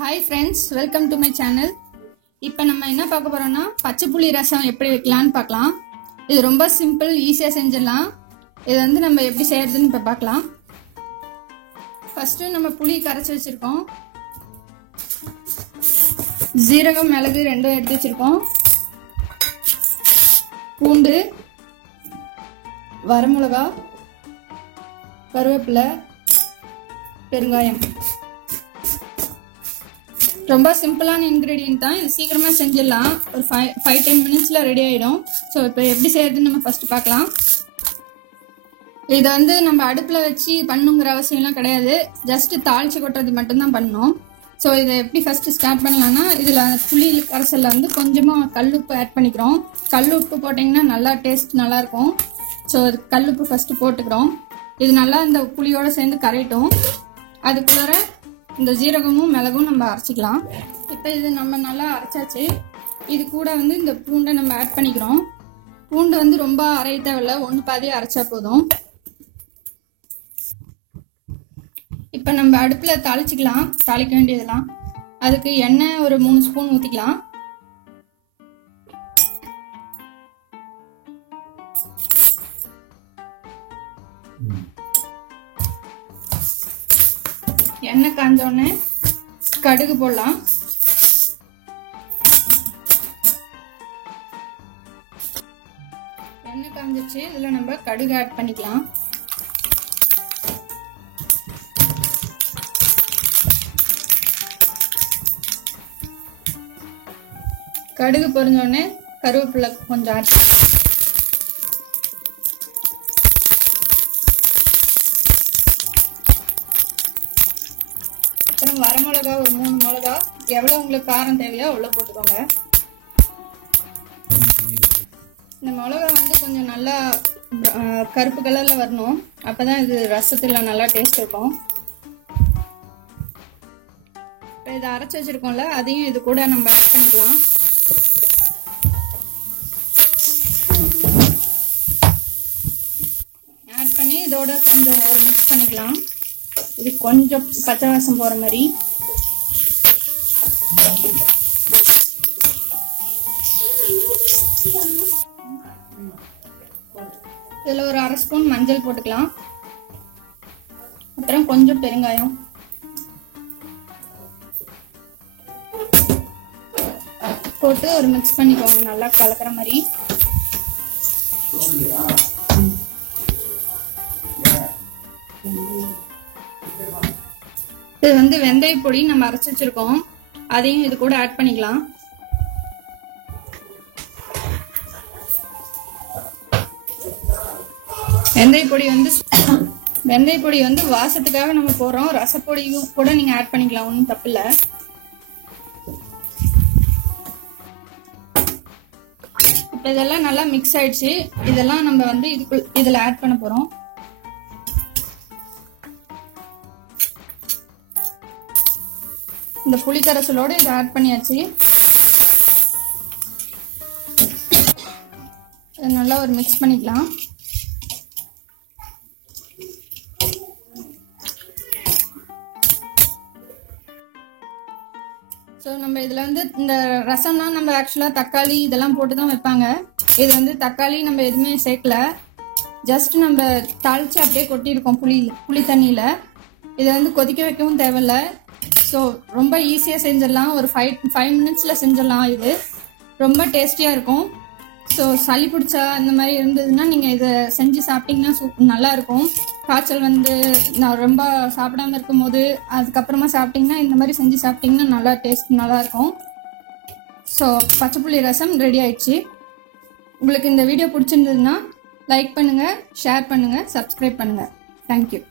Hi friends, welcome to my channel. இப்போ நம்ம என்ன பார்க்க போகிறோம்னா பச்சை புளி ரசம் எப்படி வைக்கலான்னு பார்க்கலாம். இது ரொம்ப சிம்பிள், ஈஸியாக செஞ்சிடலாம். இது வந்து நம்ம எப்படி செய்யறதுன்னு இப்போ பார்க்கலாம். ஃபஸ்ட்டு நம்ம புளி கரைச்சி வச்சுருக்கோம். ஜீரகம், மிளகு ரெண்டும் எடுத்து வச்சுருக்கோம். பூண்டு, வரமிளகா, கருவேப்பிலை, பெருங்காயம். ரொம்ப சிம்பிளான இன்க்ரீடியன்ட் தான். இது சீக்கிரமாக செஞ்சிடலாம். ஒரு 5-10 மினிட்ஸில் ரெடி ஆகிடும். ஸோ இப்போ எப்படி செய்யறதுன்னு நம்ம ஃபஸ்ட்டு பார்க்கலாம். இதை வந்து நம்ம அடுப்பில் வச்சு பண்ணுங்கிற அவசியம்லாம் கிடையாது. ஜஸ்ட்டு தாளித்து கொட்டுறது மட்டும்தான் பண்ணணும். ஸோ இதை எப்படி ஃபஸ்ட்டு ஸ்டார்ட் பண்ணலான்னா, இதில் புளி கரைசலில் வந்து கொஞ்சமாக கல்லுப்பு ஆட் பண்ணிக்கிறோம். கல்லுப்பு போட்டிங்கன்னா நல்லா டேஸ்ட் நல்லாயிருக்கும். ஸோ கல்லுப்பு ஃபஸ்ட்டு போட்டுக்கிறோம். இது நல்லா இந்த புளியோடு சேர்ந்து கரையட்டும். அதுக்குள்ளார இந்த ஜீரகமும் மிளகும் நம்ம அரைச்சிக்கலாம். இப்போ இது நம்ம நல்லா அரைச்சாச்சு. இது கூட வந்து இந்த பூண்டை நம்ம ஆட் பண்ணிக்கிறோம். பூண்டு வந்து ரொம்ப அரைய தேவையில்ல, ஒன்று பாதியாக அரைச்சா போதும். இப்போ நம்ம அடுப்பில் தாளிச்சிக்கலாம். தாளிக்க வேண்டியதெல்லாம் அதுக்கு எண்ணெய் ஒரு 3 ஸ்பூன் ஊற்றிக்கலாம். எண்ணெய் காஞ்சோடனே கடுகு போடலாம். எண்ணெய் காஞ்சிச்சு, இதில் நம்ம கடுகு ஆட் பண்ணிக்கலாம். கடுகு பொரிஞ்சோடனே கருவேப்பிலை கொஞ்சம் ஆட். அப்புறம் வரமிளகா ஒரு 3 மிளகா, எவ்வளோ உங்களுக்கு காரம் தேவையோ அவ்வளோ போட்டுக்கோங்க. இந்த மிளகா வந்து கொஞ்சம் நல்லா கருப்பு கலரில் வரணும். அப்போ தான் இது ரசத்தில் நல்லா டேஸ்ட் இருக்கும். இப்போ இதை அரைச்சி வச்சுருக்கோம்ல, அதையும் இது கூட நம்ம ஆட் பண்ணிக்கலாம். ஆட் பண்ணி இதோட கொஞ்சம் ஒரு மிக்ஸ் பண்ணிக்கலாம். இது கொஞ்சம் பச்சை வாசம் போகிற மாதிரி. இதில் ஒரு 1/2 ஸ்பூன் மஞ்சள் போட்டுக்கலாம். அப்புறம் கொஞ்சம் பெருங்காயம் போட்டு ஒரு மிக்ஸ் பண்ணிக்கோங்க, நல்லா கலக்கிற மாதிரி. இது வந்து வெந்தய பொடி நம்ம அரைச்சி வச்சிருக்கோம், அதையும் இது கூட ஆட் பண்ணிக்கலாம். வெந்தய பொடி வந்து வாசத்துக்காக நம்ம போடுறோம். ரசப்பொடியும் கூட நீங்க ஆட் பண்ணிக்கலாம், ஒன்றும் தப்பு இல்லை. இப்போ இதெல்லாம் நல்லா மிக்ஸ் ஆயிடுச்சு. இதெல்லாம் நம்ம வந்து இதில் ஆட் பண்ண போறோம். இந்த புளி கரைசலோடு இதை ஆட் பண்ணியாச்சு. நல்லா ஒரு மிக்ஸ் பண்ணிக்கலாம். ஸோ நம்ம இதில் வந்து இந்த ரசம்லாம் நம்ம ஆக்சுவலாக தக்காளி இதெல்லாம் போட்டு தான் வைப்பாங்க. இது வந்து தக்காளி நம்ம எதுவுமே சேர்க்கல, ஜஸ்ட் நம்ம தாளித்து அப்படியே கொட்டியிருக்கோம் புளி தண்ணியில். இதை வந்து கொதிக்க வைக்கவும் தேவையில்ல. ஸோ ரொம்ப ஈஸியாக செஞ்சிடலாம். ஒரு 5 மினிட்ஸில் செஞ்சிடலாம். இது ரொம்ப டேஸ்டியாக இருக்கும். ஸோ சளி பிடிச்சா இந்த மாதிரி இருந்ததுன்னா நீங்கள் இதை செஞ்சு சாப்பிட்டிங்கன்னா நல்லாயிருக்கும். காய்ச்சல் வந்து நான் ரொம்ப சாப்பிடாமல் இருக்கும்போது அதுக்கப்புறமா சாப்பிட்டிங்கன்னா இந்த மாதிரி செஞ்சு சாப்பிட்டிங்கன்னா நல்லா டேஸ்ட் நல்லாயிருக்கும். ஸோ பச்சைப்புளி ரசம் ரெடி ஆயிடுச்சு. உங்களுக்கு இந்த வீடியோ பிடிச்சிருந்ததுன்னா லைக் பண்ணுங்கள், ஷேர் பண்ணுங்கள், சப்ஸ்கிரைப் பண்ணுங்கள். தேங்க்யூ.